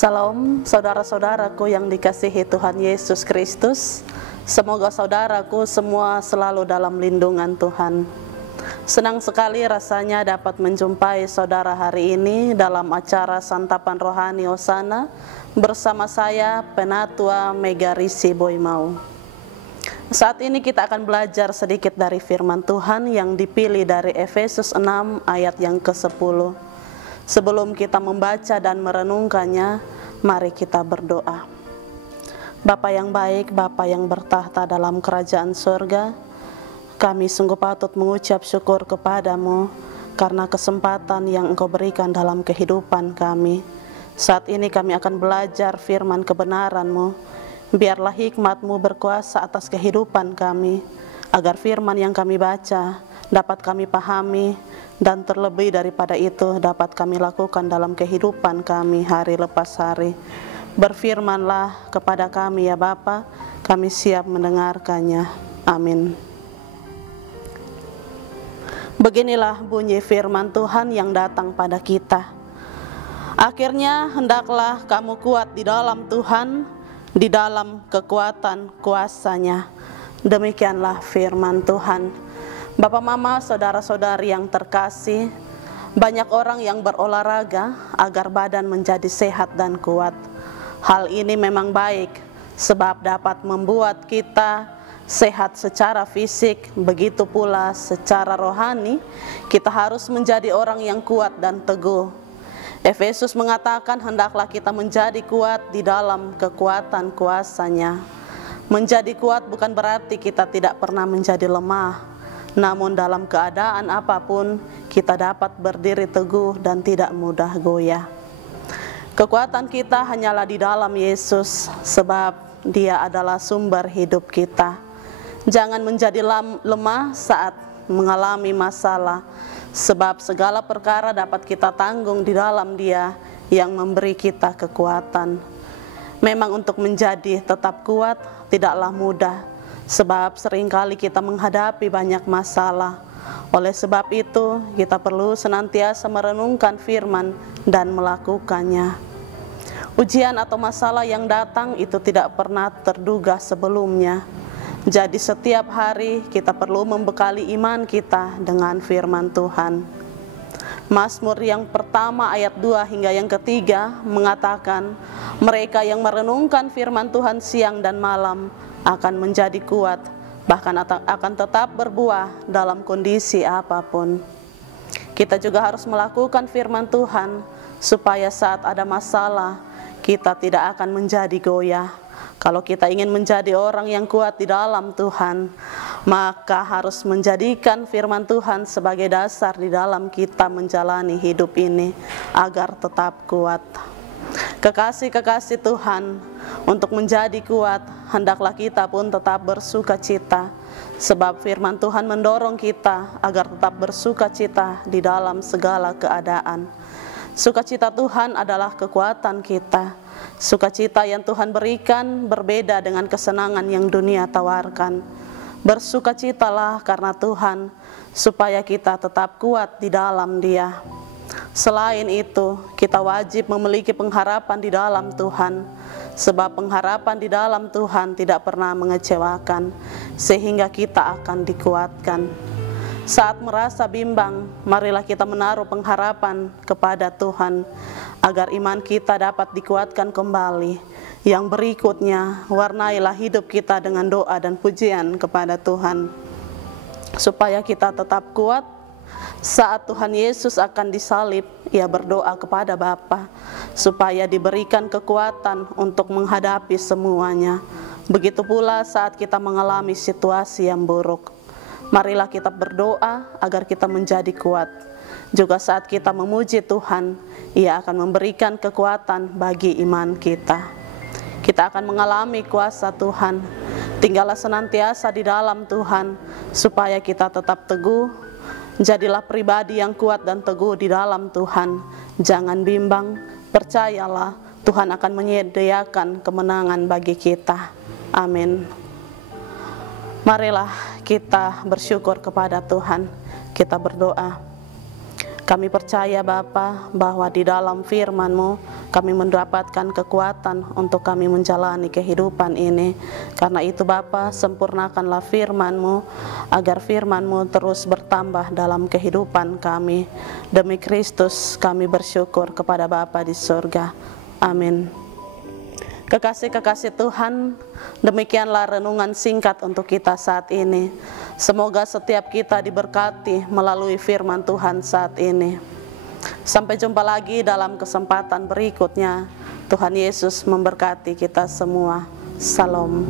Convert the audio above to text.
Salam saudara-saudaraku yang dikasihi Tuhan Yesus Kristus. Semoga saudaraku semua selalu dalam lindungan Tuhan. Senang sekali rasanya dapat menjumpai saudara hari ini dalam acara Santapan Rohani Hosana bersama saya Penatua Megarisi Boimau. Saat ini kita akan belajar sedikit dari firman Tuhan yang dipilih dari Efesus 6 ayat yang ke-10. Sebelum kita membaca dan merenungkannya, mari kita berdoa. Bapa yang baik, Bapa yang bertahta dalam kerajaan surga, kami sungguh patut mengucap syukur kepadamu karena kesempatan yang Engkau berikan dalam kehidupan kami. Saat ini kami akan belajar firman kebenaran-Mu. Biarlah hikmat-Mu berkuasa atas kehidupan kami, agar firman yang kami baca dapat kami pahami, dan terlebih daripada itu dapat kami lakukan dalam kehidupan kami hari lepas hari. Berfirmanlah kepada kami ya Bapa, kami siap mendengarkannya. Amin. Beginilah bunyi firman Tuhan yang datang pada kita. Akhirnya hendaklah kamu kuat di dalam Tuhan, di dalam kekuatan kuasa-Nya. Demikianlah firman Tuhan. Bapak, Mama, saudara-saudari yang terkasih, banyak orang yang berolahraga agar badan menjadi sehat dan kuat. Hal ini memang baik, sebab dapat membuat kita sehat secara fisik, begitu pula secara rohani, kita harus menjadi orang yang kuat dan teguh. Efesus mengatakan hendaklah kita menjadi kuat di dalam kekuatan kuasa-Nya. Menjadi kuat bukan berarti kita tidak pernah menjadi lemah. Namun dalam keadaan apapun, kita dapat berdiri teguh dan tidak mudah goyah. Kekuatan kita hanyalah di dalam Yesus, sebab Dia adalah sumber hidup kita. Jangan menjadi lemah saat mengalami masalah, sebab segala perkara dapat kita tanggung di dalam Dia yang memberi kita kekuatan. Memang untuk menjadi tetap kuat tidaklah mudah, sebab seringkali kita menghadapi banyak masalah. Oleh sebab itu, kita perlu senantiasa merenungkan firman dan melakukannya. Ujian atau masalah yang datang itu tidak pernah terduga sebelumnya. Jadi setiap hari kita perlu membekali iman kita dengan firman Tuhan. Mazmur yang pertama ayat 2 hingga yang ketiga mengatakan, mereka yang merenungkan firman Tuhan siang dan malam akan menjadi kuat, bahkan akan tetap berbuah dalam kondisi apapun. Kita juga harus melakukan firman Tuhan supaya saat ada masalah kita tidak akan menjadi goyah. Kalau kita ingin menjadi orang yang kuat di dalam Tuhan, maka harus menjadikan firman Tuhan sebagai dasar di dalam kita menjalani hidup ini agar tetap kuat. Kekasih-kekasih Tuhan, untuk menjadi kuat, hendaklah kita pun tetap bersukacita, sebab firman Tuhan mendorong kita agar tetap bersukacita di dalam segala keadaan. Sukacita Tuhan adalah kekuatan kita. Sukacita yang Tuhan berikan berbeda dengan kesenangan yang dunia tawarkan. Bersukacitalah karena Tuhan, supaya kita tetap kuat di dalam Dia. Selain itu, kita wajib memiliki pengharapan di dalam Tuhan, sebab pengharapan di dalam Tuhan tidak pernah mengecewakan, sehingga kita akan dikuatkan. Saat merasa bimbang, marilah kita menaruh pengharapan kepada Tuhan, agar iman kita dapat dikuatkan kembali. Yang berikutnya, warnailah hidup kita dengan doa dan pujian kepada Tuhan, supaya kita tetap kuat. Saat Tuhan Yesus akan disalib, Ia berdoa kepada Bapa supaya diberikan kekuatan untuk menghadapi semuanya. Begitu pula saat kita mengalami situasi yang buruk, marilah kita berdoa agar kita menjadi kuat. Juga saat kita memuji Tuhan, Ia akan memberikan kekuatan bagi iman kita. Kita akan mengalami kuasa Tuhan. Tinggallah senantiasa di dalam Tuhan supaya kita tetap teguh. Jadilah pribadi yang kuat dan teguh di dalam Tuhan. Jangan bimbang, percayalah Tuhan akan menyediakan kemenangan bagi kita. Amin. Marilah kita bersyukur kepada Tuhan. Kita berdoa. Kami percaya Bapa bahwa di dalam firman-Mu kami mendapatkan kekuatan untuk kami menjalani kehidupan ini. Karena itu Bapa, sempurnakanlah firman-Mu agar firman-Mu terus bertambah dalam kehidupan kami. Demi Kristus kami bersyukur kepada Bapa di surga. Amin. Kekasih-kekasih Tuhan, demikianlah renungan singkat untuk kita saat ini. Semoga setiap kita diberkati melalui firman Tuhan saat ini. Sampai jumpa lagi dalam kesempatan berikutnya. Tuhan Yesus memberkati kita semua. Salam.